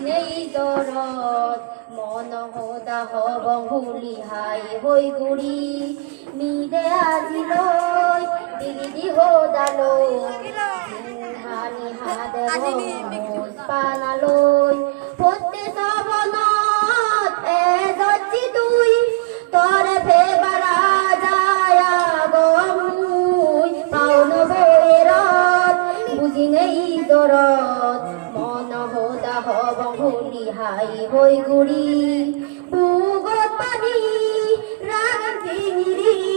নেই দরদ মন হদা হবং হুলি হাই হই গুড়ি মিদে আজিলৈ বিগিদি হদালৈ হানি হাদে ভোজ পানালৈ ফতে সবনত এজতি তুই তরে ফেবারা যায় গমুই পাউন বৈরত বুঝি নেই দরদ মন হদা হবং হুলি হাই হই গুড়ি বুগত পানি রাগান চিংড়ি